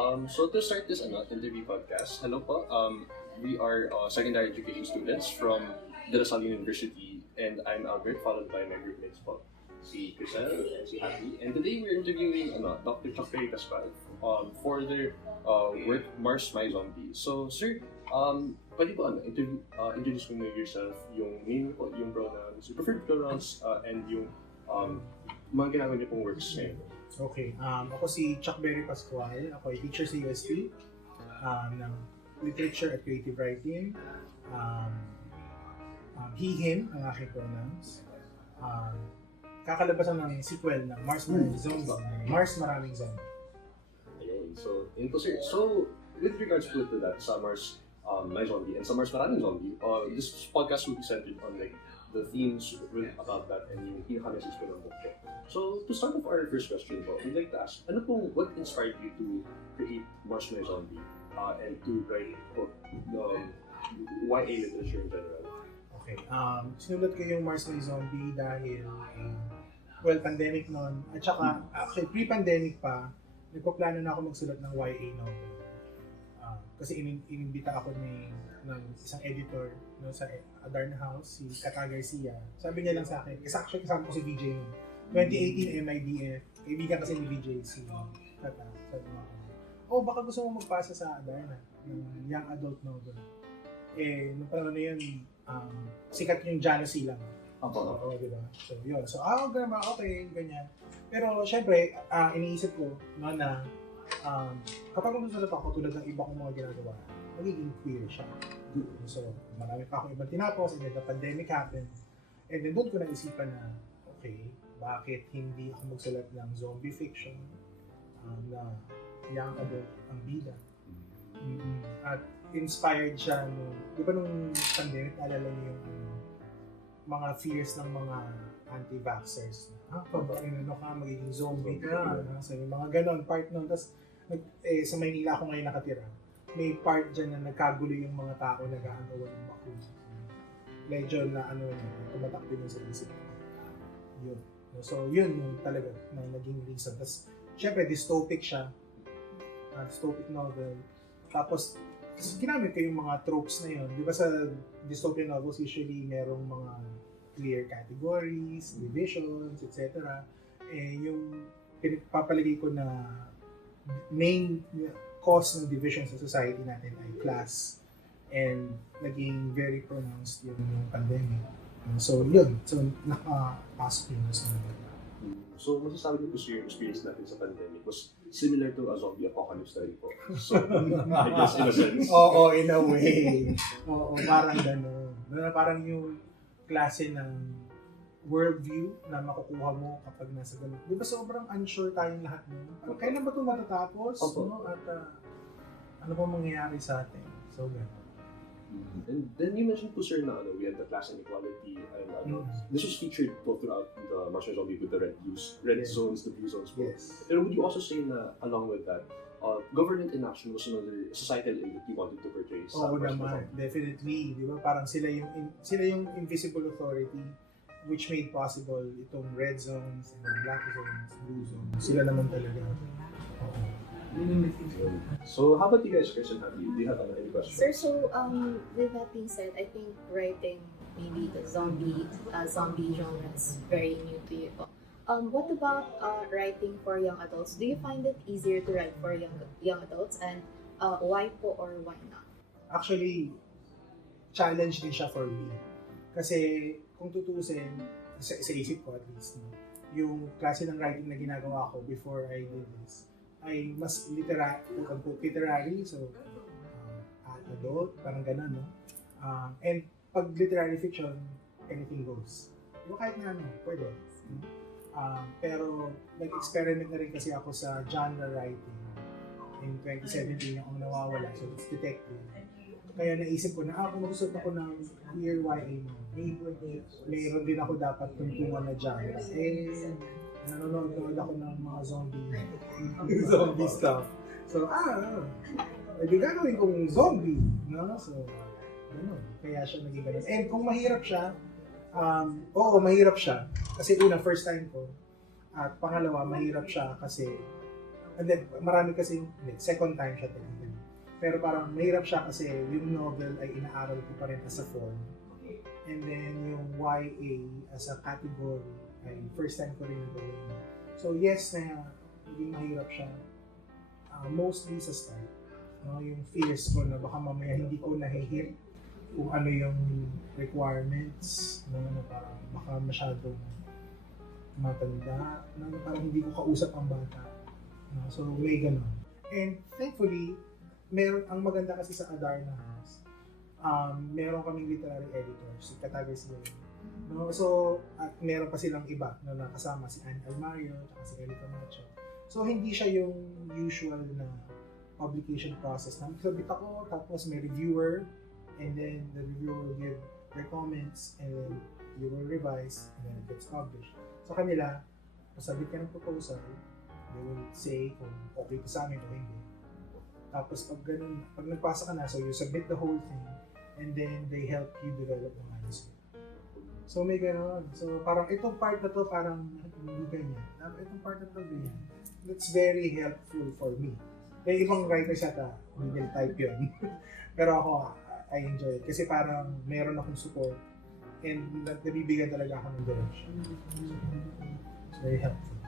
So to start this interview podcast, hello po. We are secondary education students from De La Salle University, and I'm Albert, followed by my group mates po, si Crisel and si Happy. And today we're interviewing Dr. Chakray Pascual for their work Mars My Zombie. So sir, pwede po introduce mo yourself, yung name po, yung pronouns, yung preferred pronouns, and yung mga ginagawa niyo pong works ngayon. Okay, ako si Chakray Pascual. Ako ay teacher sa UST ng Literature at Creative Writing. He, him ang aking pronouns. Kakalabasan ng sequel ng Mars Maraming Zombie. Mars Maraming Zombie. Ayun, so, yun po sir. So, with regards to that, sa Mars My Zombie and sa Mars Maraming Zombie, this podcast will be centered on like the themes about that and yung pinaka-message ko ng book. So, to start off our first question po, we'd like to ask, what inspired you to create Mars My Zombie and to write YA literature in general? Okay, sinulat ko yung Mars My Zombie dahil, pandemic noon, at saka, actually, pre-pandemic pa, nagpaplano na ako magsulat ng YA novel. Kasi inimbita ako ng isang editor sa Adarna House, si Kata Garcia. Sabi niya lang sa akin, kasi actually kasama ko si VJ noon. 2018 MIDF, kaibigan kasi ni VJ si Kata. Sabi niya, baka gusto mo magpasa sa Adarna, ng young adult novel. Nung panahon na yun, sikat yung Jano Silang. Oo, diba? So, yun. So, okay, ganyan. Pero, syempre, iniisip ko na kapag magsusulat ako tulad ng iba kong mga ginagawa, magiging queer siya. So, marami pa akong ibang tinapos, and then the pandemic happened. And then doon ko naisipan na, okay, bakit hindi ako magsulat ng zombie fiction na young adult ang bida. At inspired siya di ba nung pandemic, alala niyo yung mga fears ng mga anti-vaxxers. Magiging zombie ka. So, yung mga ganon, part nun. Tapos, sa Maynila ako ngayon nakatira. May part dyan na nagkagulo yung mga tao na nag-aagawa ng bakuna. Medyo na tumatak din yung sa isip ko. Yun. So, yun yung talaga na naging reason. Tapos, syempre, dystopic siya. Dystopic novel. Tapos, ginamit ko yung mga tropes na yun. Di ba sa dystopian novels, usually merong mga clear categories, divisions, etc. Yung pinapalagay ko na main cause ng division sa society natin ay class, and naging very pronounced yung pandemic. So yun, nakapasok yun sa mga. So masasabi ko yung experience natin sa pandemic was similar to a zombie apocalypse story po. So I guess in a sense. Oo, in a way. Oo, parang gano'n. Parang yung klase ng worldview na makukuha mo kapag nasa ganun. Di ba sobrang unsure tayong lahat nun? Kailan ba ito matatapos? No? At ano pa mangyayari sa atin? So, ganun. And then you mentioned po sir na we had the class inequality and this was featured po throughout the Mars My Zombie with the red zones, the blue zones po. Yes. Pero would you also say na along with that, government inaction was another societal ill that you wanted to portray sa Oo Mars My naman, Zombie? definitely. Di ba? Parang sila yung invisible authority which made possible itong red zones and black zones, blue zones. Sila naman talaga. Oo. So how about you guys, Chris and Happy? Do you have any questions? Sir, so with that being said, I think writing maybe the zombie genre is very new to you. What about writing for young adults? Do you find it easier to write for young adults, and why po or why not? Actually, challenge din siya for me. Kasi kung tutusin, sa isip ko at least, yung klase ng writing na ginagawa ko before I did this, ay mas literary, so adult, parang gano'n, no? And pag literary fiction, anything goes. Diba kahit na pwede. Pero nag-experiment na rin kasi ako sa genre writing. In 2017 akong nawawala, so it's detective. Kaya naisip ko na kung magsusulat ako ng queer YA mo, mayroon din ako dapat tuntungan na genre. Nanonood ako ng mga zombie stuff. So, gagawin kong zombie, no? So, gano'n. Kaya siya naging gano'n. And kung mahirap siya, mahirap siya. Kasi una, first time ko. At pangalawa, mahirap siya kasi And then, marami kasi, second time siya technically. Pero parang mahirap siya kasi yung novel ay inaaral ko pa rin as a form. And then yung YA as a category ay first time ko rin nagawin. So yes, na hindi mahirap siya. Mostly sa start. Yung fears ko na baka mamaya hindi ko nahihit kung ano yung requirements, na parang baka masyadong matanda, na parang hindi ko kausap ang bata. So may ganun. And thankfully, ang maganda kasi sa Adarna House, meron kaming literary editor, si Kataga Slim. No? So, at meron pa silang iba na nakasama, si Anne Almario, at si Eli Camacho. So, hindi siya yung usual na publication process. Nagsabit ako, tapos may reviewer, and then the reviewer will give their comments, and then you will revise, and then it gets published. So, kanila, pasabit ka ng proposal, they will say kung okay pa sa amin o hindi. Tapos pag ganun, pag nagpasa ka na, so you submit the whole thing, and then they help you develop the manuscript. So may ganun. So parang itong part na to parang hindi ganyan. Itong part na to ganyan. That's very helpful for me. May ibang writers yata, middle type yun. Pero ako, I enjoy it. Kasi parang meron akong support and nabibigyan talaga ako ng direction. It's very helpful.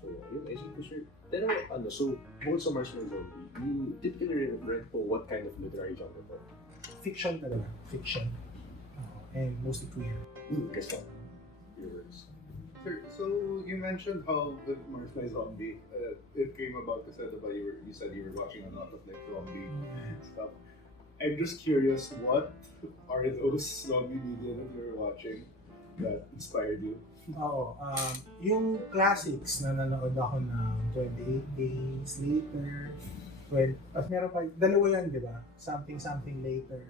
So, yun, I see, sir. Pero, so, bukod sa Mars ng Zombie, you typically read po what kind of literary genre po? Fiction talaga. Fiction. And mostly queer. Guess what? Your words. Sir, so you mentioned how with Mars My Zombie, it came about because you said you were watching a lot of like zombie stuff. I'm just curious, what are those zombie media that you're watching that inspired you? Oo. Yung classics na nanood ako ng 28 Days Later, at meron pa, dalawa yan, di ba? Something Later.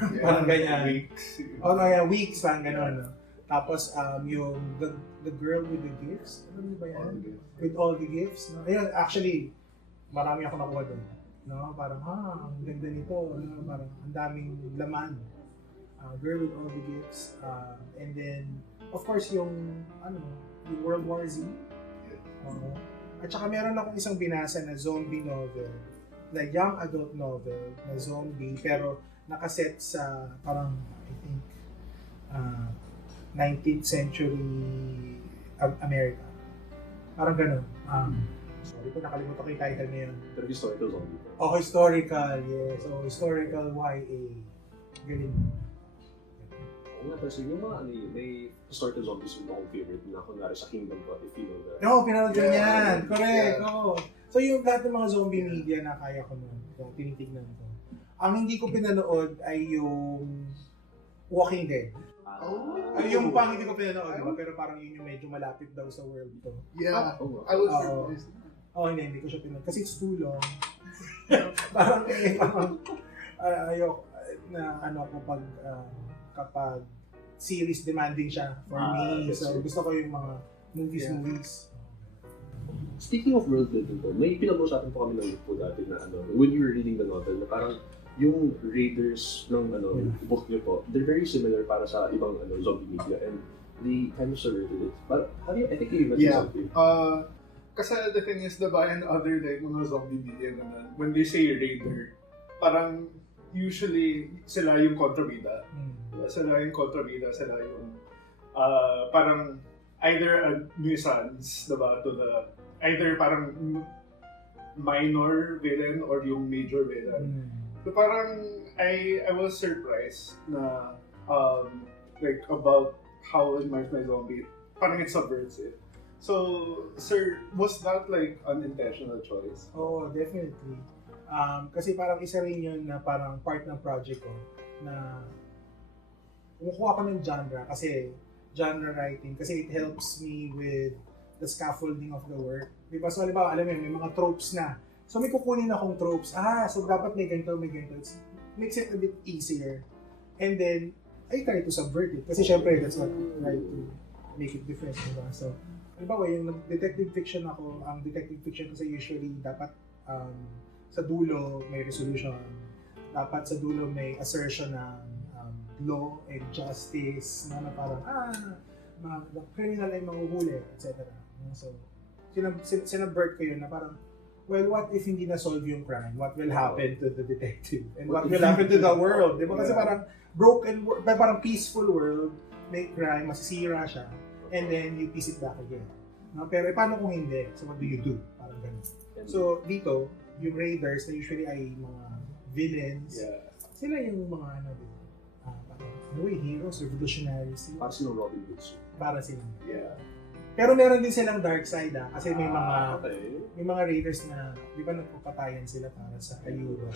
Yeah, Parang ganyan. Weeks. Oh, no, yeah, Weeks, parang gano'n. No? Tapos, yung the Girl with the Gifts, ano ba yan? With All the Gifts. No? Ayun, actually, marami ako nakuha doon. No? Parang, ang ganda nito. No? Parang, ang daming laman. Girl with All the Gifts. And then, of course, yung World War Z. At saka meron akong isang binasa na zombie novel, na young adult novel, na zombie, pero nakaset sa parang, I think, 19th century America. Parang ganun. Sorry po, nakalimutan ko yung title niya yun. Pero historical zombie po. Oh, historical, yes. So, historical YA. Galing. Oo nga, kasi yung mga may historical zombies yung akong favorite na kunwari sa Kingdom ko, if you know that. No, pinanood ko Yeah. yan. Correct. Yeah. Oo. So, yung lahat ng mga zombie media na kaya ko nun, tinitignan ko. Ang hindi ko pinanood ay yung Walking Dead. Ay, yung pang hindi ko pinanood, diba? Pero parang yun yung medyo malapit daw sa world to. Yeah, Oo. I was Oo. surprised. Hindi ko siya pinanood. Kasi it's too long. parang ayoko na ako kapag series demanding siya for me. That's So, true. gusto ko yung mga movies. Speaking of world building po, may pinag-usapan po kami ng po dati na when you were reading the novel, na parang yung readers ng book niyo po, they're very similar para sa ibang zombie media and they kind of subverted it. But I think you mentioned Yeah. something. Kasi the thing is, diba, and other like mga zombie media naman, when they say raider, parang usually sila yung kontrabida. Sila yung kontrabida, sila yung parang either a nuisance, diba, to the, either parang minor villain or yung major villain. So parang I was surprised na like about how in Mars My Zombie, parang it subverts it. So, sir, was that like an intentional choice? Oo, definitely. Kasi parang isa rin yun na parang part ng project ko na kumukuha ko ng genre kasi genre writing kasi it helps me with the scaffolding of the work. Diba? So, halimbawa, alam mo yun, may mga tropes na. So, may kukunin akong tropes. So dapat may ganito, may ganito. It makes it a bit easier. And then, I try to subvert it. Kasi syempre, that's what I try to make it different. Diba? So, halimbawa, yung detective fiction ako, ang detective fiction kasi usually dapat sa dulo may resolution. Dapat sa dulo may assertion ng law and justice na parang, the criminal ay mahuhuli, etc. So, sinabvert ko yun na parang, well, what if hindi na-solve yung crime? What will happen to the detective? And what will happen to the world? Di ba? Kasi parang parang peaceful world, may crime, masisira siya, and then you piece it back again. No? Pero paano kung hindi? So what do you do? Parang ganun. So dito, yung raiders na usually ay mga villains, sila yung mga parang, heroes, revolutionaries. Para silang Robin Hoods. Para silang. Yeah. Pero meron din silang dark side kasi may mga Okay. may mga raiders na, di ba nagpapatayan sila para sa ayuda.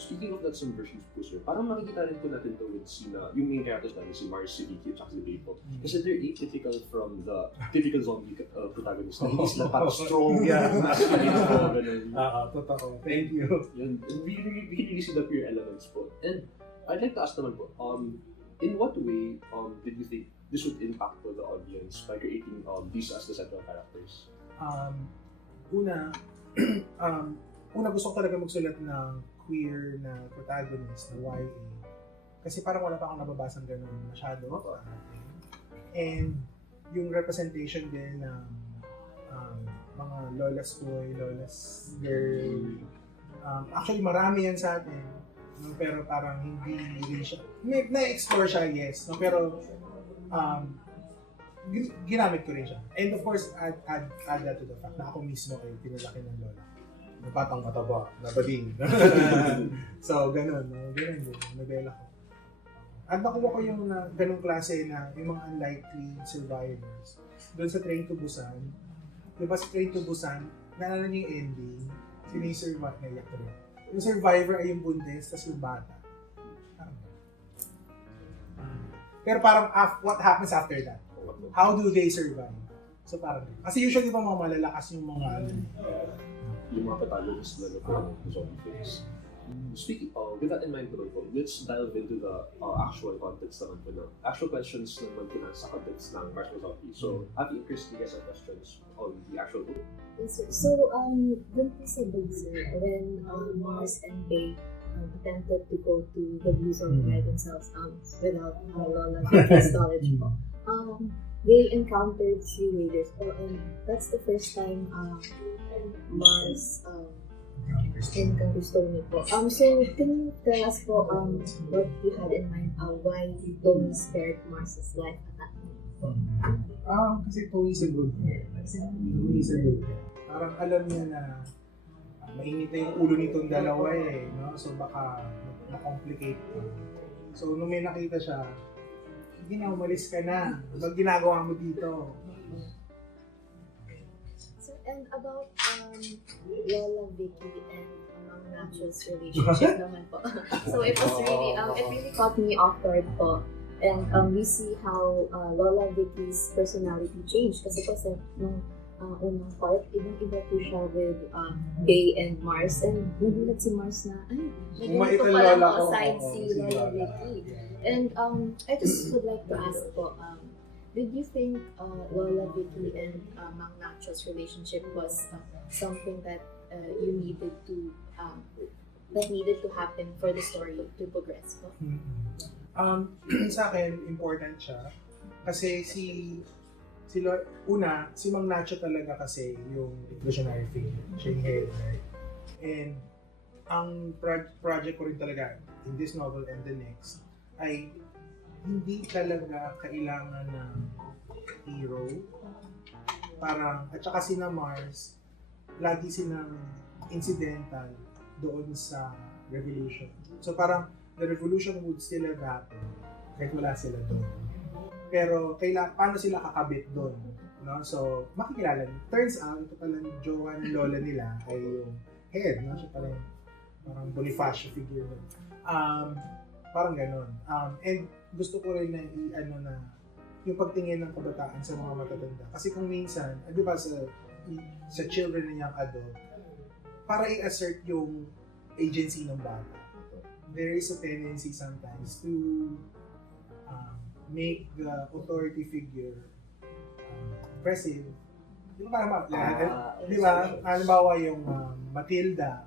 Speaking of that some versions po, sir, parang makikita rin po natin to with yung main characters natin, si Mars, si Vicky, at si Babe po. Kasi they're atypical from the typical zombie protagonist. Hindi sila parang strong, masculine po, ganun. Totoo. Thank you. Yun, really see the pure elements po. And I'd like to ask naman po, in what way did you think this would impact po the audience by creating these as the central characters? Una gusto ko talaga magsulat ng queer na protagonist na YA. Kasi parang wala pa akong nababasang ganun masyado. And yung representation din ng mga lola's boy, lola's girl. Actually, marami yan sa atin. No? Pero parang hindi rin siya. Na-explore siya, yes. No? Pero ginamit ko rin siya. And of course, add that to the fact na ako mismo ay pinalaki ng lola. Napatang mataba, nabading. So, ganun. Ganun din. Nabela ko. At nakuha ko yung ganung klase na yung mga unlikely survivors. Doon sa Train to Busan, diba sa Train to Busan, naalala niyo yung ending, sino yung survivor, naiyak ko rin. Yung survivor ay yung buntis, tas yung bata. Pero parang what happens after that? How do they survive? So parang, kasi usually pa mga malalakas yung mga Yung mga protagonists na po ng zombie films. Speaking with that in mind po, let's dive into the actual context naman po, actual questions naman po sa context ng Mars vs. Zombie. So, Abby and Chris, do you guys have questions on the actual book? Yes, sir. So, dun po sa book, sir, when Mars and Bay attempted to go to the Blue Zone by themselves without Lola Vicky's knowledge po, they encountered three raiders. And that's the first time Mars encounters Tony po. So, can you tell us po what you had in mind, why Tony spared Mars's life at that time? Kasi Tony's a good guy. Tony's a good guy. Parang alam niya na mainit na yung ulo nitong dalawa no? So baka ma-complicate pa. So nung may nakita siya, hindi na, umalis ka na. Ano ginagawa mo dito? So, and about Lola, Vicky, and Mang Nacho's relationship naman po. So it was really, it really caught me off guard po. And we see how Lola Vicky's personality changed. Kasi po sa nung unang part, ibang-iba po siya with Bay and Mars. And nagulat si Mars na, ay, naging pala mo aside si Lola Vicky. And I just would like to ask po, did you think Lola Vicky and Mang Nacho's relationship was something that you needed to happen for the story to progress po? Sa akin, important siya. Kasi si Mang Nacho talaga kasi yung visionary figure. Siya yung head, right? And ang project ko rin talaga in this novel and the next ay hindi talaga kailangan ng hero. Parang, at saka sina Mars, lagi silang incidental doon sa revolution. So parang, the revolution would still have happened kahit wala sila doon. Pero paano sila kakabit doon? No? So, makikilala. Turns out, ito pala yung jowa ng lola nila ay yung head. No? Siya pala yung parang Bonifacio figure. Parang ganon. And gusto ko rin na yung pagtingin ng kabataan sa mga matatanda. Kasi kung minsan, di ba sa children na yung adult, para i-assert yung agency ng bata. There is a tendency sometimes to make the authority figure oppressive. Di ba? Di ba? Halimbawa yung Matilda.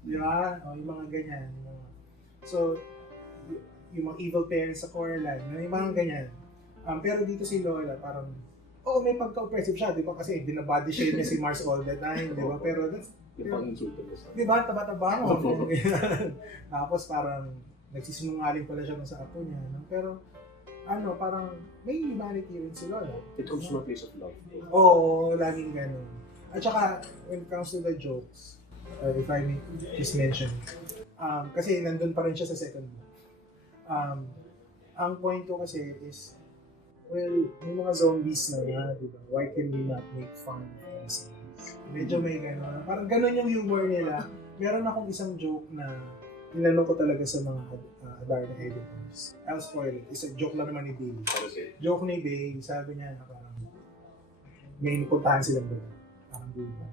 Di ba? O yung mga ganyan. So, yung mga evil parents sa Coraline. Yung mga ganyan. Pero dito si Lola, parang Oo, may pagka-oppressive siya, di ba? Kasi binabody shade niya si Mars all the time, di ba? Pero that's, Yung pang-insulto niya sa... di ba, taba-taba mo. Opo. Tapos parang nagsisinungaling pala siya sa apo niya. No? Pero ano, parang may humanity rin si Lola. It comes from a place of love. Oo, laging ganun. At saka, when it comes to the jokes, if I may just mention, kasi nandun pa rin siya sa second book. Ang point ko kasi is, well, may mga zombies na nga, di ba? Why can we not make fun of themselves? Medyo may gano'n. Parang gano'n yung humor nila. Meron akong isang joke na tinanong ko talaga sa mga Adarna editors. I'll spoil it. It's a joke lang naman ni Bay. Joke ni Bay, sabi niya na parang may inupuntahan silang doon. Parang lupa.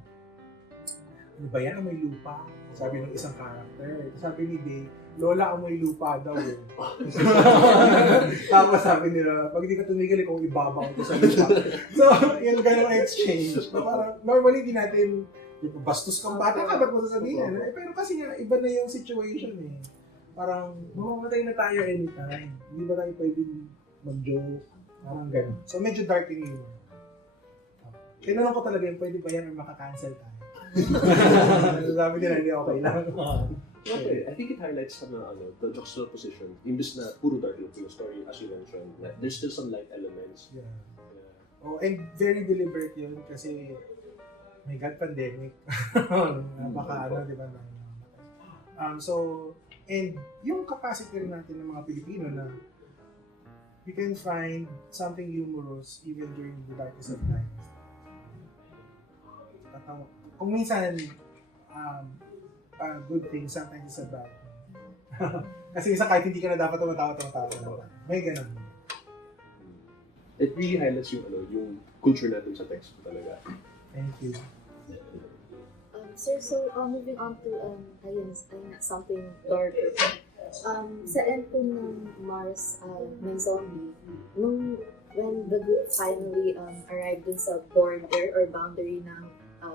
Ano ba yan? Amoy lupa? Sabi ng isang character. Sabi ni Bay, Lola, amoy lupa daw eh. Tapos sabi nila, pag hindi ka tumigil, ikaw ibabaw ko sa lupa. So, yung ganong exchange. So, parang, normally di natin, bastos kang bata ka, ba't mo sasabihin? Pero kasi nga, iba na yung situation eh. Parang, mamamatay na tayo anytime. Hindi ba tayo pwedeng mag-joke? Parang gano'n. So, medyo dark yung humor. Tinanong ko talaga yung pwede ba yan or makakancel tayo. Sabi nila, hindi okay lang. Okay, I think it highlights the juxtaposition. Imbis na puro dark look yung story, as you mentioned, like, there's still some light elements. Yeah. Oh, and very deliberate yun kasi my God, pandemic. Baka di ba? So, and yung capacity rin natin ng mga Pilipino na we can find something humorous even during the darkest of times. Kung minsan, a good thing, sometimes it's a bad thing. Kasi isa kahit hindi ka na dapat tumatawa. May ganun. It really highlights yung culture natin sa text talaga. Thank you. Sir, so moving on to something darker. Sa end po ng Mars, may zombie. When the group finally arrived dun sa border or boundary ng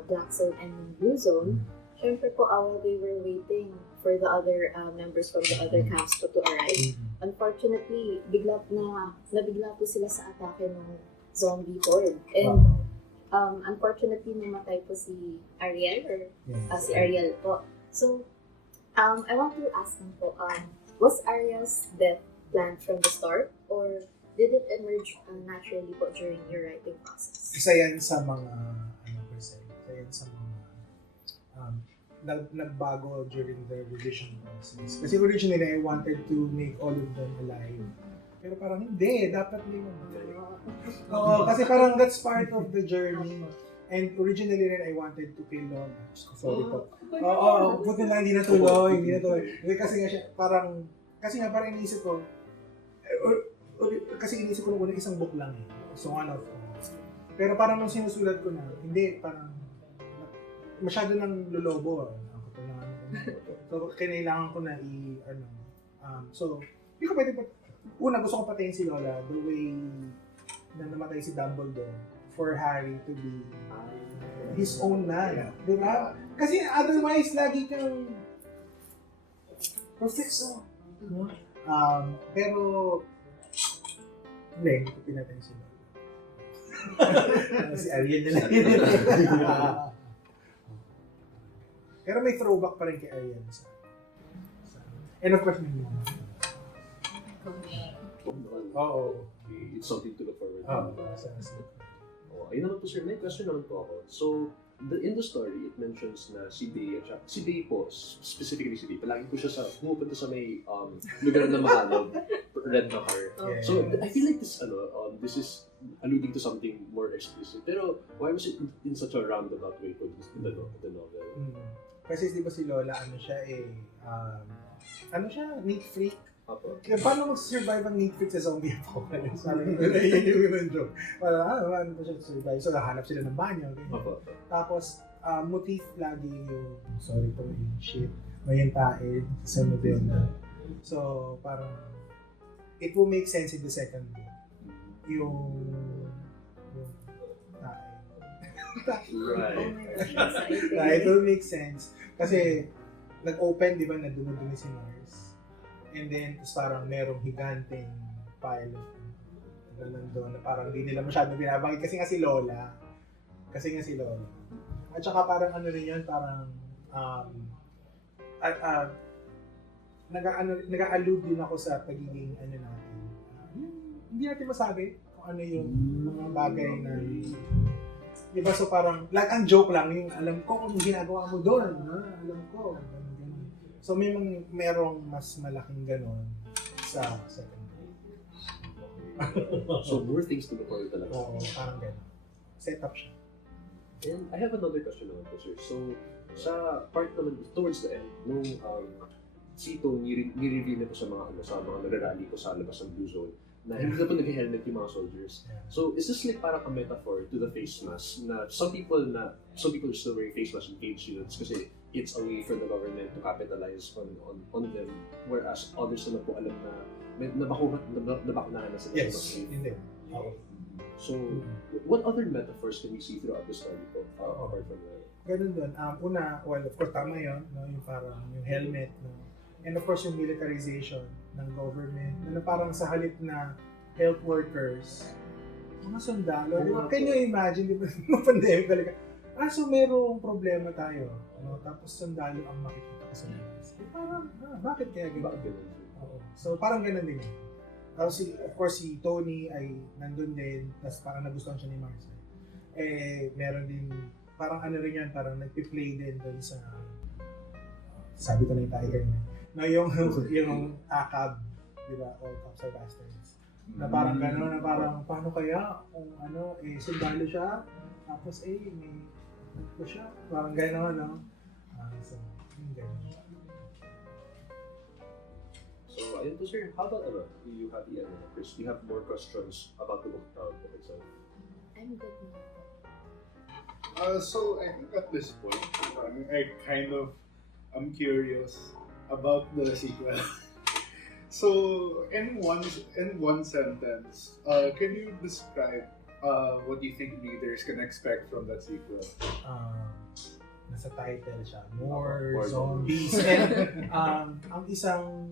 Black Zone and Blue Zone, syempre po, while they were waiting for the other members from the other camps po to arrive, unfortunately, nabigla po sila sa atake ng zombie horde. And unfortunately, namatay po si Ariel, si Ariel po. So, I want to ask him po, was Ariel's death planned from the start, or did it emerge naturally po during your writing process? Isa yan sa mga, nagbago during the revision process. Kasi originally, I wanted to make all of them alive. Pero parang hindi, dapat hindi mo. Oo, kasi parang that's part of the journey. And originally rin, I wanted to kill Lola. Sorry po. Oo, buti na hindi natuloy. Kasi nga siya, parang iniisip ko, kasi iniisip ko nung isang book lang eh. So, one of them. Pero parang nung sinusulat ko na, hindi, parang masyado ng lolobo. So, kailangan ko na so, hindi ko pwede gusto ko patayin si Lola the way na namatay si Dumbledore for Harry to be his own man. Diba? Kasi otherwise, lagi kang professor. Pero, hindi ko pinatay si Lola. Si Ariel na lang. Pero may throwback pa rin kay Ariel. And of course, may mga. Oo. It's something to look forward to. Ayun naman po sir, may question naman po ako. So, in the story, it mentions na si Day, po, specifically si Day, palagi po siya pumupunta sa may lugar na mahalog, red na car. Yeah. So, I feel like this is alluding to something more explicit. Pero, why was it in such a roundabout way po in the novel? Kasi di ba si Lola, neat freak. Apo. Kaya paano mag-survive ang neat freak sa zombie apocalypse? Yun yung joke. Paano ba siya survive? So, nahanap sila ng banyo. Apo. Tapos, motif lagi yung, sorry po, yung shit, may tae sa novela. So, parang, it will make sense in the second book. Yung tae. Right. It will make sense. Kasi, nag-open, di ba, na dumudumi si Mars. And then, parang merong higanteng pile of na nandun, na parang hindi nila masyadong binabanggit kasi nga si Lola. At saka parang ano rin yun, parang nag-allude din ako sa pagiging ano natin. Hindi natin masabi kung ano yung mga bagay na diba, so parang, like, ang joke lang, yung alam ko kung ginagawa mo doon, alam ko. Ganun. So merong mas malaking ganon sa second grade. So more things to look forward talaga. Oo, parang ganon. Set up siya. And I have another question naman po, sir. So, sa part naman, towards the end, nung si Tony, ni-reveal na po sa mga nagrarally ko sa labas ng Blue Zone, na hindi na po nag-helmet yung mga soldiers. Yeah. So, is this like parang a metaphor to the face mask na some people are still wearing face masks and face shields kasi it's a way for the government to capitalize on them, whereas others na po alam na nabakunahan na sila. Yes, hindi. Oo. So, what other metaphors can we see throughout the story po, apart from that? Ganun doon. Una, well, of course, tama yun, no? Yung parang yung helmet, no? And of course, yung militarization ng government, na parang sa halip na health workers, mga sundalo, di ba? Can you imagine, di ba, nung pandemic talaga, so merong problema tayo, no? Tapos sundalo ang makikita ko sa labas. Parang, bakit kaya ganun? Bakit ganun? Oo. So, parang ganun din yun. Tapos, of course, si Tony ay nandun din, tapos parang nagustuhan siya ni Marcel. Meron din, parang ano rin yan, parang nagpi-play din doon sa, sabi ko na yung tiger niya, na yung ACAB, di ba, All Cops Are Bastards. Na parang gano'n, na parang, paano kaya kung sundalo siya, tapos may nagpo siya, parang gano'n, no? So, yung gano'n. So, ayun po sir, how about do you have Chris? Do you have more questions about the book itself? I'm good now. So I think at this point, I kind of am curious about the sequel. So in one sentence, can you describe what you think readers can expect from that sequel? Nasa title siya, More More Zombies. And ang isang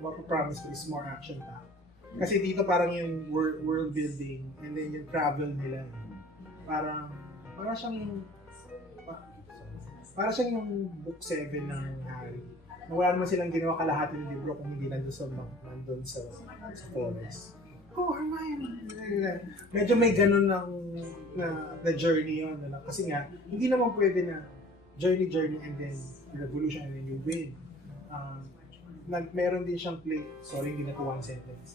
mapapromise ko is more action packed. Kasi dito parang yung world building and then yung travel nila. Parang siyang yung book 7 ng Harry. Wala naman silang ginawa kalahati ng libro kung hindi nandun sa forest. Oh, Hermione! Medyo may ganun na journey yun. Kasi nga, hindi naman pwede na journey and then revolution and then you win. Meron din siyang play, sorry hindi na to one sentence.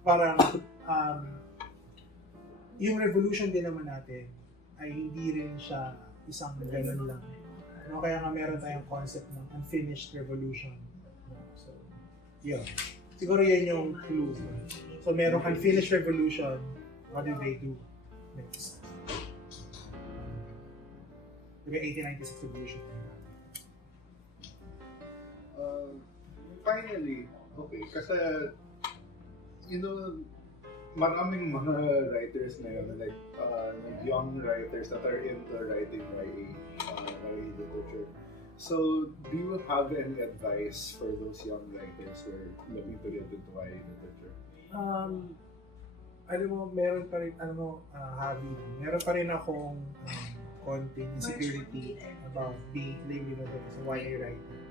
Parang yung revolution din naman natin ay hindi rin siya isang ganun lang. No, kaya nga meron tayong concept ng unfinished revolution. So, yun. Siguro yan yung clue. So, merong unfinished revolution, what do they do next? Diba 1896 revolution. Finally, okay, kasi, maraming mga writers ngayon, like, young writers that are into writing YA literature. So, do you have any advice for those young writers who are looking to get into YA literature? Alam mo, meron pa rin, meron pa rin akong konting insecurity about being labeled as a YA writer.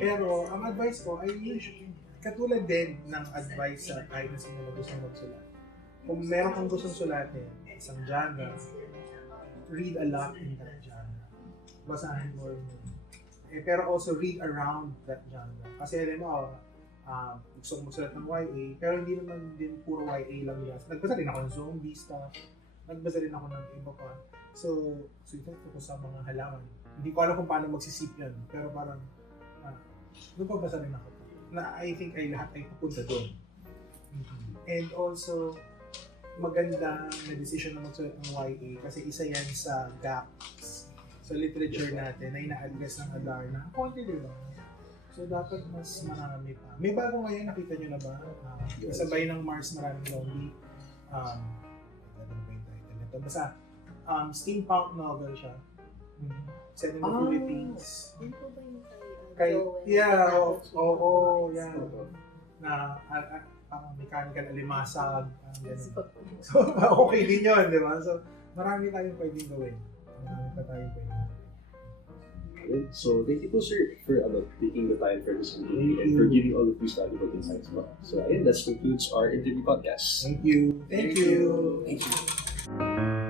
Pero ang advice ko ay usually, katulad din ng advice sa kahit na sino na gustong magsulat. Kung meron kang gustong sulatin, isang genre, read a lot in that genre. Basahin mo rin. Pero also read around that genre. Kasi alam mo, gusto kong magsulat ng YA, pero hindi naman din puro YA lang nila. Nagbasa din ako ng zombie stuff, nagbasa din ako ng iba pa. So ito ko sa mga halaman. Hindi ko alam kung paano magsisip yan, pero parang nagpabasa rin ako. Na I think ay lahat ay pupunta doon. And also, maganda na decision na magsulat ng YA kasi isa yan sa gaps sa literature natin na ina-address ng Adarna. Konti din lang. So, dapat mas marami pa. May bago ngayon, nakita nyo na ba? Kasabay ng Mars Maraming Zombie. Ano ba yung title nito? Basta, steampunk novel siya. Set in the Philippines. Yun po ba yung kay Kay, Joel, yeah, Biology, oo, Robotics. yeah. Na parang mechanical alimasag, parang ganun. So, So, okay din yun, di ba? So, marami tayong pwedeng gawin. Marami pa tayong pwedeng gawin. So thank you po sir for taking the time for this interview and for giving all of these valuable insights po. So ayun, that concludes our interview podcast. Thank you. Thank you. Thank you.